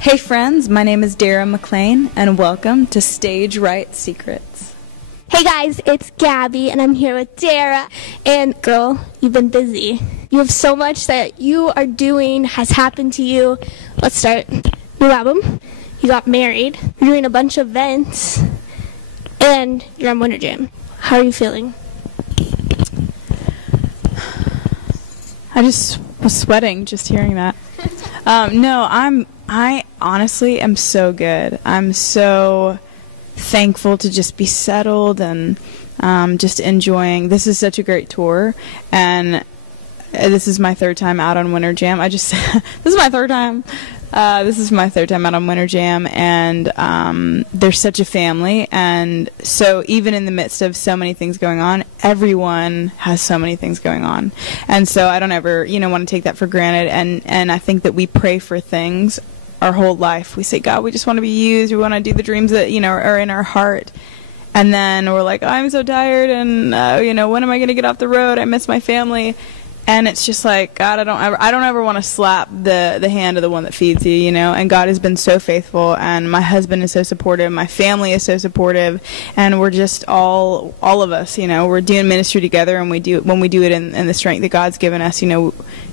Hey friends, my name is Dara Maclean, and welcome to Stage Right Secrets. Hey guys, it's Gabby, and I'm here with Dara. And girl, you've been busy. You have so much that you are doing, has happened to you. Let's start. New album, you got married, you're doing a bunch of events, and you're on Winter Jam. How are you feeling? I just was sweating just hearing that. I honestly am so good. I'm so thankful to just be settled and just enjoying. This is such a great tour, and this is my third time out on Winter Jam. This is my third time. This is my third time out on Winter Jam, and they're such a family. And so even in the midst of so many things going on, everyone has so many things going on. And so I don't ever, want to take that for granted. And I think that we pray for things our whole life. We say, God, we just want to be used. We want to do the dreams that, are in our heart. And then we're like, oh, I'm so tired, and, when am I going to get off the road? I miss my family. And it's just like, God, I don't ever want to slap the hand of the one that feeds you, and God has been so faithful, and my husband is so supportive, my family is so supportive, and we're just all of us, we're doing ministry together, and when we do it in the strength that God's given us,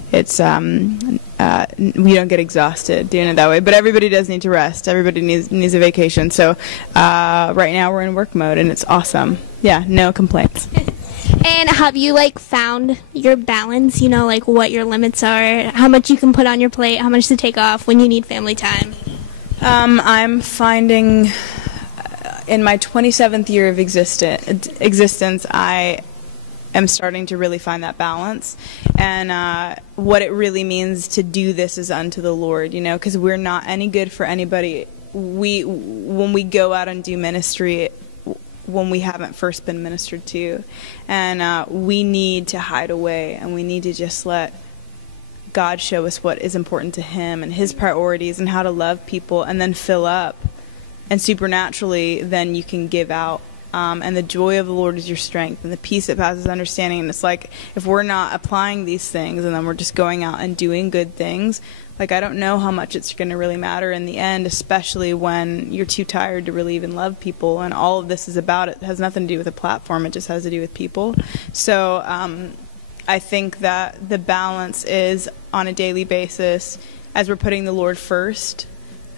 it's we don't get exhausted doing it that way, but everybody does need to rest. Everybody needs a vacation. So right now we're in work mode, and it's awesome. Yeah, no complaints. And have you found your balance, what your limits are, how much you can put on your plate, how much to take off when you need family time? I'm finding in my 27th year of existence, I am starting to really find that balance, and what it really means to do this is unto the Lord, because we're not any good for anybody. When we go out and do ministry, when we haven't first been ministered to, and we need to hide away, and we need to just let God show us what is important to Him and His priorities and how to love people, and then fill up, and supernaturally then you can give out. And the joy of the Lord is your strength, and the peace that passes understanding. And it's like, if we're not applying these things and then we're just going out and doing good things, I don't know how much it's going to really matter in the end, especially when you're too tired to really even love people. And all of this is about, it has nothing to do with a platform, it just has to do with people. So I think that the balance is on a daily basis, as we're putting the Lord first,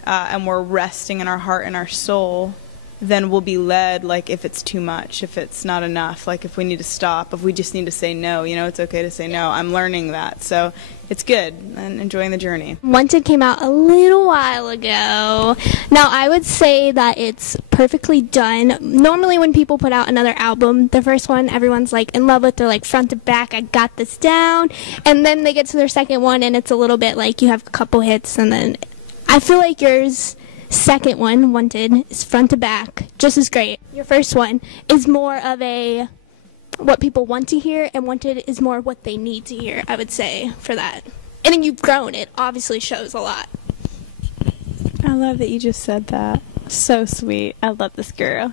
and we're resting in our heart and our soul, then we'll be led, if it's too much, if it's not enough, if we need to stop, if we just need to say no, it's okay to say no. I'm learning that, so it's good, and enjoying the journey. Wanted came out a little while ago. Now, I would say that it's perfectly done. Normally when people put out another album, the first one, everyone's in love with, they're front to back, I got this down, and then they get to their second one, and it's a little bit you have a couple hits, and then I feel like yours... second one, Wanted, is front to back, just as great. Your first one is more of what people want to hear, and Wanted is more what they need to hear, I would say, for that. And then you've grown. It obviously shows a lot. I love that you just said that. So sweet. I love this girl.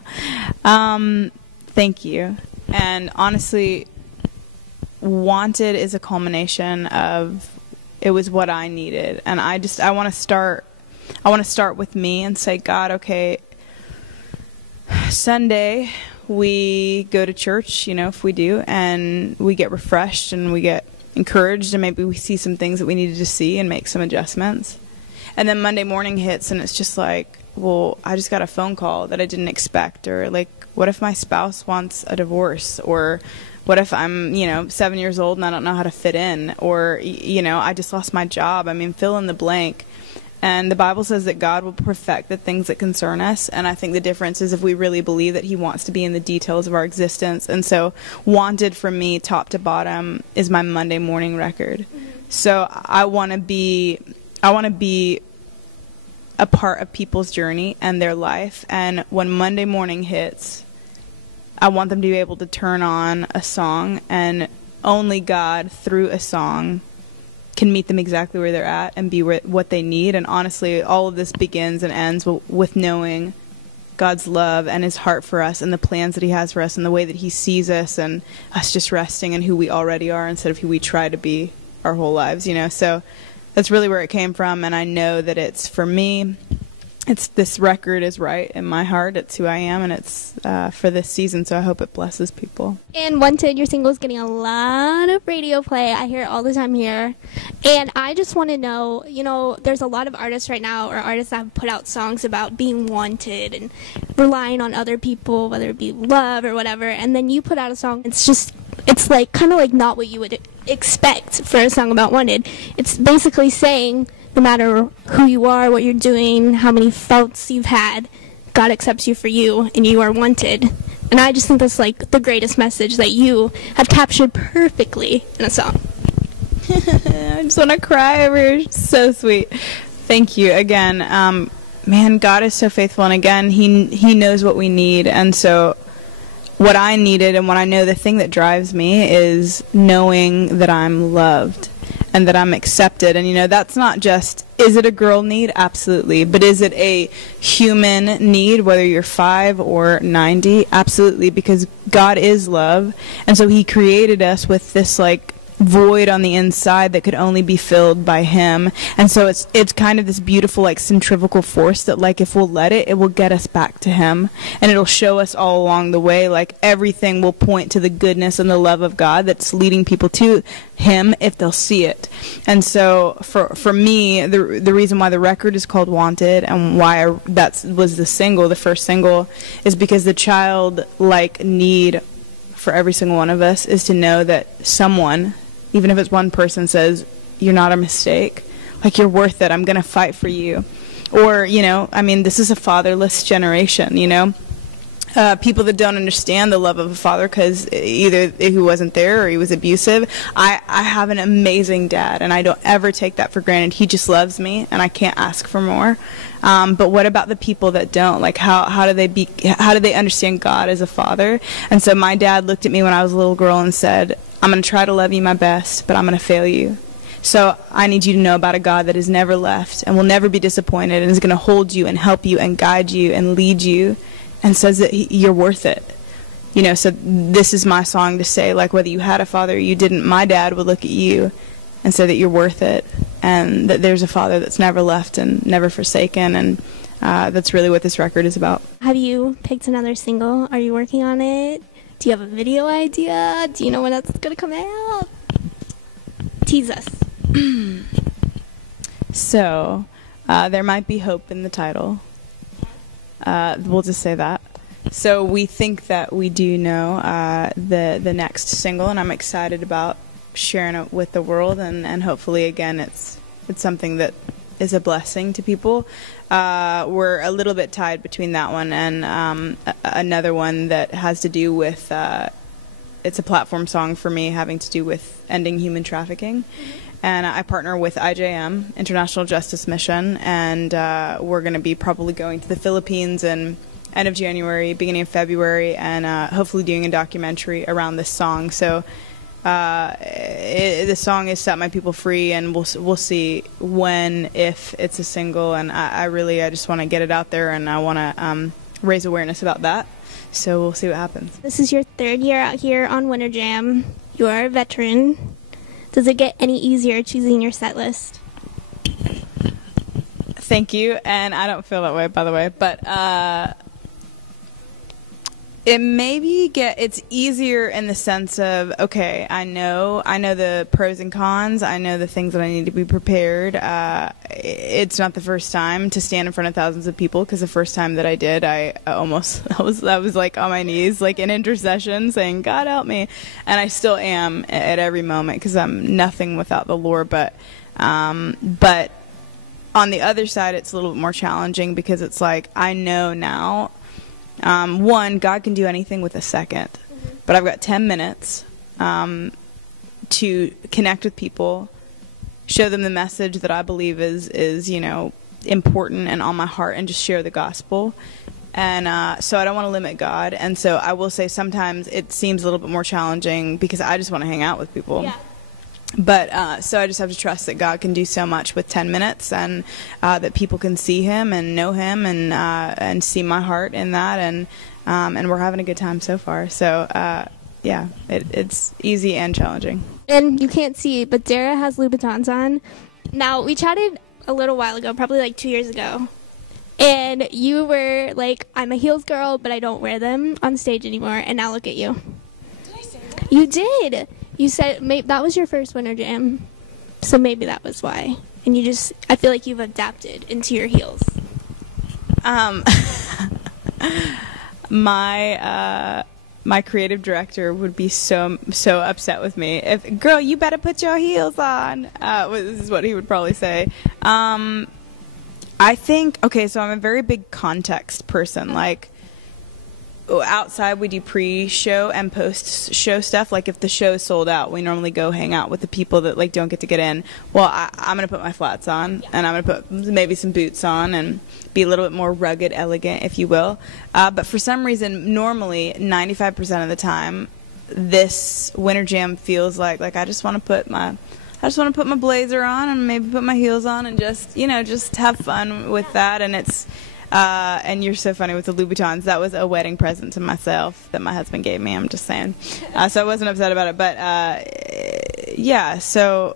Thank you. And honestly, Wanted is a culmination of, it was what I needed. And I want to start with me and say, God, okay, Sunday we go to church, if we do, and we get refreshed and we get encouraged, and maybe we see some things that we needed to see and make some adjustments. And then Monday morning hits, and it's just well, I just got a phone call that I didn't expect, or what if my spouse wants a divorce, or what if I'm, 7 years old and I don't know how to fit in, or, I just lost my job. Fill in the blank. And the Bible says that God will perfect the things that concern us. And I think the difference is if we really believe that He wants to be in the details of our existence. And so Wanted for me, top to bottom, is my Monday morning record. So I want to be a part of people's journey and their life. And when Monday morning hits, I want them to be able to turn on a song, and only God, through a song, can meet them exactly where they're at and be what they need. And honestly, all of this begins and ends with knowing God's love and His heart for us, and the plans that He has for us, and the way that He sees us, and us just resting in who we already are instead of who we try to be our whole lives, So that's really where it came from, and I know that it's for me. This record is right in my heart. It's who I am, and it's for this season, so I hope it blesses people. And Wanted, your single is getting a lot of radio play. I hear it all the time here. And I just want to know, there's a lot of artists right now, or artists that have put out songs about being wanted and relying on other people, whether it be love or whatever. And then you put out a song, it's like kind of like not what you would expect for a song about wanted. It's basically saying, no matter who you are, what you're doing, how many faults you've had, God accepts you for you, and you are wanted. And I just think that's like the greatest message that you have captured perfectly in a song. I just want to cry over here. So sweet. Thank you again. Man, God is so faithful, and again, He knows what we need, and so what I needed and what I know, the thing that drives me is knowing that I'm loved and that I'm accepted. And that's not just, is it a girl need? Absolutely. But is it a human need, whether you're 5 or 90? Absolutely, because God is love, and so He created us with this void on the inside that could only be filled by Him. And so it's kind of this beautiful centrifugal force that if we'll let it will get us back to Him, and it'll show us all along the way. Everything will point to the goodness and the love of God that's leading people to Him if they'll see it. And so for me, the reason why the record is called Wanted and why that was the first single, is because the childlike need for every single one of us is to know that someone, even if it's one person, says, you're not a mistake, you're worth it, I'm going to fight for you. Or, this is a fatherless generation, people that don't understand the love of a father because either he wasn't there or he was abusive. I have an amazing dad, and I don't ever take that for granted. He just loves me, and I can't ask for more. But what about the people that don't? How do they understand God as a father? And so my dad looked at me when I was a little girl and said, I'm going to try to love you my best, but I'm going to fail you. So I need you to know about a God that has never left and will never be disappointed, and is going to hold you and help you and guide you and lead you, and says that you're worth it. So this is my song to say, whether you had a father or you didn't, my dad would look at you and say that you're worth it, and that there's a father that's never left and never forsaken, and that's really what this record is about. Have you picked another single? Are you working on it? Do you have a video idea? Do you know when that's going to come out? Tease us. So, there might be hope in the title. We'll just say that. So we think that we do know the next single, and I'm excited about sharing it with the world, and hopefully again it's something that is a blessing to people. We're a little bit tied between that one and another one that has to do with it's a platform song for me, having to do with ending human trafficking. And I partner with IJM, International Justice Mission, and we're going to be probably going to the Philippines in end of January, beginning of February, and hopefully doing a documentary around this song. So the song is Set My People Free, and we'll see when, if it's a single, and I just want to get it out there, and I want to raise awareness about that. So we'll see what happens. This is your 3rd year out here on Winter Jam. You are a veteran. Does it get any easier choosing your set list? Thank you, and I don't feel that way, by the way, but it's easier in the sense of, okay, I know the pros and cons, I know the things that I need to be prepared. It's not the first time to stand in front of thousands of people, because the first time that I did, I was on my knees, in intercession, saying, God help me, and I still am at every moment, because I'm nothing without the Lord, but on the other side, it's a little bit more challenging, because it's I know now, one, God can do anything with a second, but I've got 10 minutes to connect with people, show them the message that I believe is important and on my heart, and just share the gospel. And so I don't want to limit God, and so I will say sometimes it seems a little bit more challenging because I just want to hang out with people. Yeah. But so I just have to trust that God can do so much with 10 minutes, and that people can see Him and know Him, and see my heart in that, and we're having a good time so far. So yeah, it's easy and challenging. And you can't see, but Dara has Louboutins on. Now, we chatted a little while ago, probably like 2 years ago. And you were like, I'm a heels girl, but I don't wear them on stage anymore. And now look at you. Did I say that? You did. You said that was your first Winter Jam. So maybe that was why. And I feel like you've adapted into your heels. My creative director would be so upset with me if, girl, you better put your heels on. This is what he would probably say. I think, okay, so I'm a very big context person. Like, outside we do pre-show and post-show stuff. Like, if the show is sold out, we normally go hang out with the people that like don't get to get in. Well, I'm gonna put my flats on, and I'm gonna put maybe some boots on and be a little bit more rugged, elegant, if you will. But for some reason, normally 95% of the time, this Winter Jam feels like I just want to put my blazer on and maybe put my heels on and just have fun with that. And it's and you're so funny with the Louboutins. That was a wedding present to myself that my husband gave me. I'm just saying. So I wasn't upset about it. But yeah, so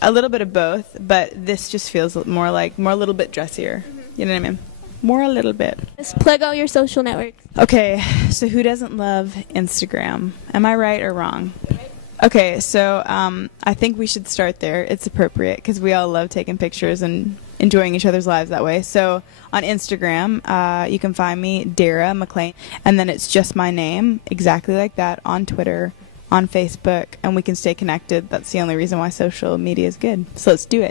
a little bit of both. But this just feels more a little bit dressier. You know what I mean? More a little bit. Just plug all your social networks. Okay, so who doesn't love Instagram? Am I right or wrong? Okay, so I think we should start there. It's appropriate because we all love taking pictures and enjoying each other's lives that way. So on Instagram, you can find me, Dara Maclean, and then it's just my name, exactly like that, on Twitter, on Facebook, and we can stay connected. That's the only reason why social media is good. So let's do it.